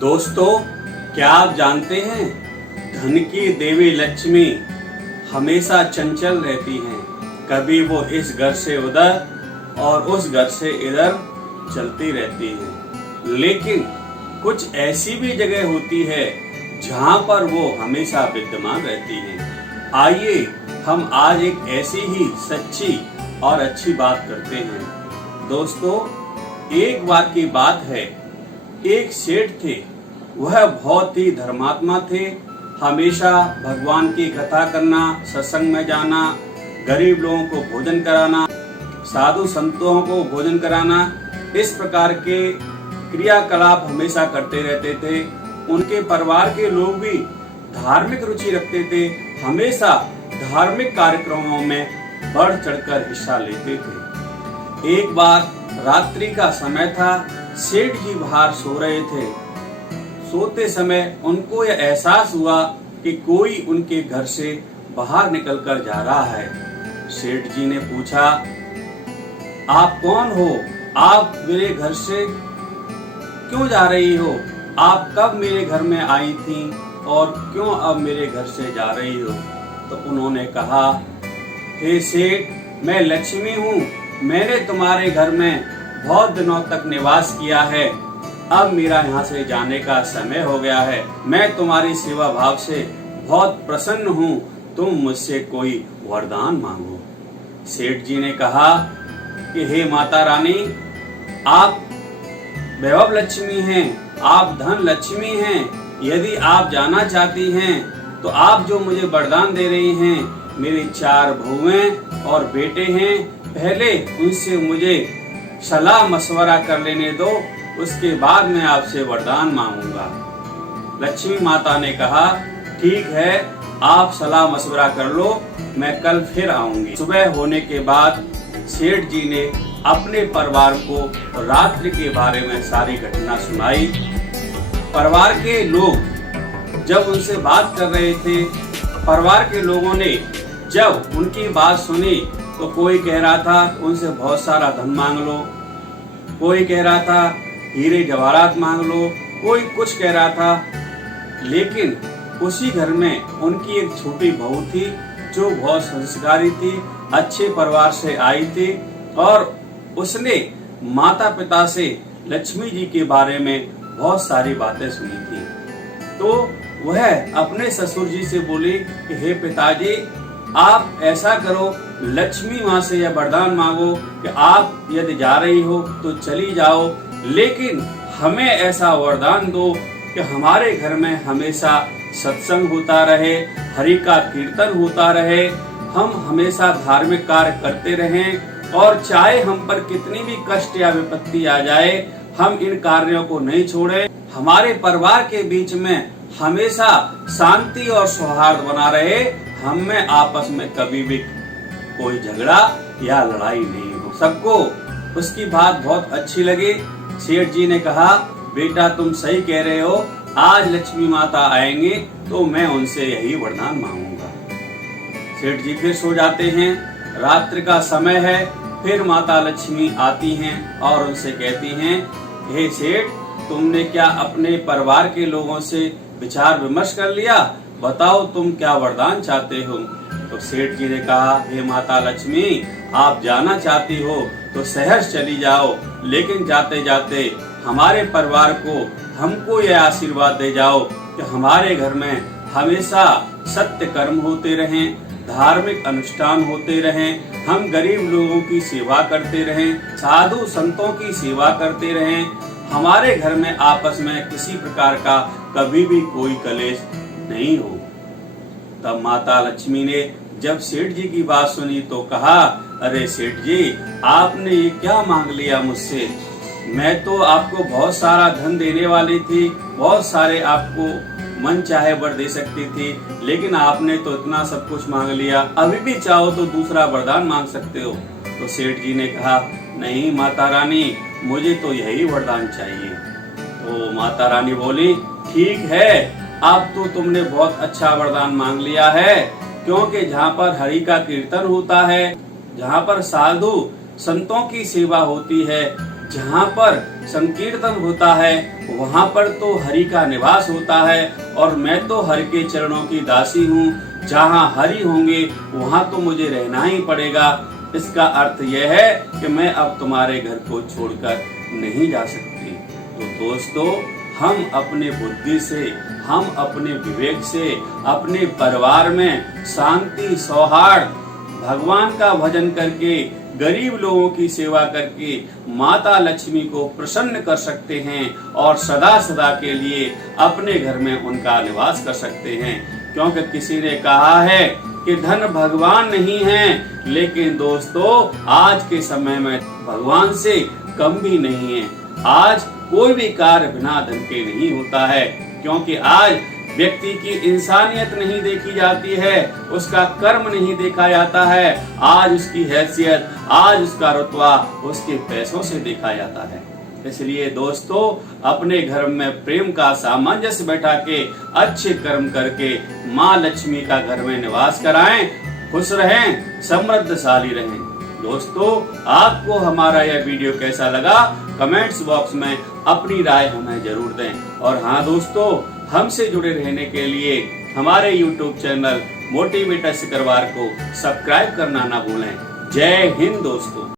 दोस्तों, क्या आप जानते हैं धन की देवी लक्ष्मी हमेशा चंचल रहती हैं। कभी वो इस घर से उधर और उस घर से इधर चलती रहती हैं। लेकिन कुछ ऐसी भी जगह होती है जहां पर वो हमेशा विद्यमान रहती हैं। आइए हम आज एक ऐसी ही सच्ची और अच्छी बात करते हैं। दोस्तों, एक बार की बात है, एक सेठ थे। वह बहुत ही धर्मात्मा थे। हमेशा भगवान की कथा करना, सत्संग में जाना, गरीब लोगों को भोजन कराना, साधु संतों को भोजन कराना, इस प्रकार के क्रियाकलाप हमेशा करते रहते थे। उनके परिवार के लोग भी धार्मिक रुचि रखते थे। हमेशा धार्मिक कार्यक्रमों में बढ़ चढ़कर हिस्सा लेते थे। एक बार रात्रि का समय था। सेठ जी बाहर सो रहे थे। सोते समय उनको यह एहसास हुआ कि कोई उनके घर से बाहर निकलकर जा रहा है। सेठ जी ने पूछा, आप कौन हो? आप मेरे घर से क्यों जा रही हो? आप कब मेरे घर में आई थी और क्यों अब मेरे घर से जा रही हो? तो उन्होंने कहा, हे सेठ, मैं लक्ष्मी हूँ। मैंने तुम्हारे घर में बहुत दिनों तक निवास किया है। अब मेरा यहाँ से जाने का समय हो गया है। मैं तुम्हारी सेवा भाव से बहुत प्रसन्न हूँ। तुम मुझसे कोई वरदान मांगो। सेठ जी ने कहा कि हे माता रानी, आप वैभव लक्ष्मी हैं, आप धन लक्ष्मी हैं। यदि आप जाना चाहती हैं तो आप जो मुझे वरदान दे रही हैं, मेरी 4 बहुएं और बेटे हैं। पहले उनसे मुझे सलाह मशवरा कर लेने दो, उसके बाद मैं आपसे वरदान मांगूंगा। लक्ष्मी माता ने कहा, ठीक है, आप सलाह मशवरा कर लो, मैं कल फिर आऊंगी। सुबह होने के बाद सेठ जी ने अपने परिवार को रात्रि के बारे में सारी घटना सुनाई। परिवार के लोग जब उनसे बात कर रहे थे, परिवार के लोगों ने जब उनकी बात सुनी तो कोई कह रहा था उनसे बहुत सारा धन मांग लो, कोई कह रहा था हीरे जवाहरात मांग लो, कोई कुछ कह रहा था। लेकिन उसी घर में उनकी एक छोटी बहू थी जो बहुत संस्कारी थी, अच्छे परिवार से आई थी और उसने माता पिता से लक्ष्मी जी के बारे में बहुत सारी बातें सुनी थी। तो वह अपने ससुर जी से बोली कि हे पिताजी, आप ऐसा करो, लक्ष्मी माँ से यह वरदान मांगो कि आप यदि जा रही हो तो चली जाओ, लेकिन हमें ऐसा वरदान दो कि हमारे घर में हमेशा सत्संग होता रहे, हरि का कीर्तन होता रहे, हम हमेशा धार्मिक कार्य करते रहें और चाहे हम पर कितनी भी कष्ट या विपत्ति आ जाए, हम इन कार्यों को नहीं छोड़े। हमारे परिवार के बीच में हमेशा शांति और सौहार्द बना रहे, हम में आपस में कभी भी कोई झगड़ा या लड़ाई नहीं हो। सबको उसकी बात बहुत अच्छी लगी। सेठ जी ने कहा, बेटा तुम सही कह रहे हो, आज लक्ष्मी माता आएंगे तो मैं उनसे यही वरदान मांगूंगा। सेठ जी फिर सो जाते हैं। रात्रि का समय है। फिर माता लक्ष्मी आती हैं और उनसे कहती हैं, हे सेठ, तुमने क्या अपने परिवार के लोगों से विचार विमर्श कर लिया? बताओ तुम क्या वरदान चाहते हो? तो सेठ जी ने कहा, हे माता लक्ष्मी, आप जाना चाहती हो तो सहर्ष चली जाओ, लेकिन जाते जाते हमारे परिवार को हमको यह आशीर्वाद दे जाओ कि हमारे घर में हमेशा सत्य कर्म होते रहें, धार्मिक अनुष्ठान होते रहें, हम गरीब लोगों की सेवा करते रहें, साधु संतों की सेवा करते रहें, हमारे घर में आपस में किसी प्रकार का कभी भी कोई कलेश नहीं हो। तब माता लक्ष्मी ने जब सेठ जी की बात सुनी तो कहा, अरे सेठ जी, आपने ये क्या मांग लिया मुझसे? मैं तो आपको बहुत सारा धन देने वाली थी, बहुत सारे आपको मन चाहे वर दे सकती थी, लेकिन आपने तो इतना सब कुछ मांग लिया। अभी भी चाहो तो दूसरा वरदान मांग सकते हो। तो सेठ जी ने कहा, नहीं माता रानी, मुझे तो यही वरदान चाहिए। तो माता रानी बोली, ठीक है, अब तो तुमने बहुत अच्छा वरदान मांग लिया है, क्योंकि जहाँ पर हरि का कीर्तन होता है, जहाँ पर साधु संतों की सेवा होती है, जहाँ पर संकीर्तन होता है वहाँ पर तो हरि का निवास होता है, और मैं तो हरि के चरणों की दासी हूँ। जहाँ हरि होंगे वहाँ तो मुझे रहना ही पड़ेगा। इसका अर्थ यह है कि मैं अब तुम्हारे घर को छोड़कर नहीं जा सकती। तो दोस्तों, हम अपने बुद्धि से, हम अपने विवेक से, अपने परिवार में शांति, सौहार्द, भगवान का भजन करके, गरीब लोगों की सेवा करके माता लक्ष्मी को प्रसन्न कर सकते हैं और सदा सदा के लिए अपने घर में उनका निवास कर सकते हैं। क्योंकि किसी ने कहा है कि धन भगवान नहीं है, लेकिन दोस्तों आज के समय में भगवान से कम भी नहीं है। आज कोई भी कार्य बिना धन के नहीं होता है, क्योंकि आज व्यक्ति की इंसानियत नहीं देखी जाती है, उसका कर्म नहीं देखा जाता है, आज उसकी हैसियत, आज उसका रुतबा उसके पैसों से देखा जाता है। इसलिए दोस्तों, अपने घर में प्रेम का सामंजस्य बैठा के अच्छे कर्म करके माँ लक्ष्मी का घर में निवास कराएं, खुश रहें, समृद्धशाली रहें। दोस्तों, आपको हमारा यह वीडियो कैसा लगा कमेंट्स बॉक्स में अपनी राय हमें जरूर दें। और हाँ दोस्तों, हमसे जुड़े रहने के लिए हमारे YouTube चैनल मोटिवेटर सिकरवार को सब्सक्राइब करना ना भूलें। जय हिंद दोस्तों।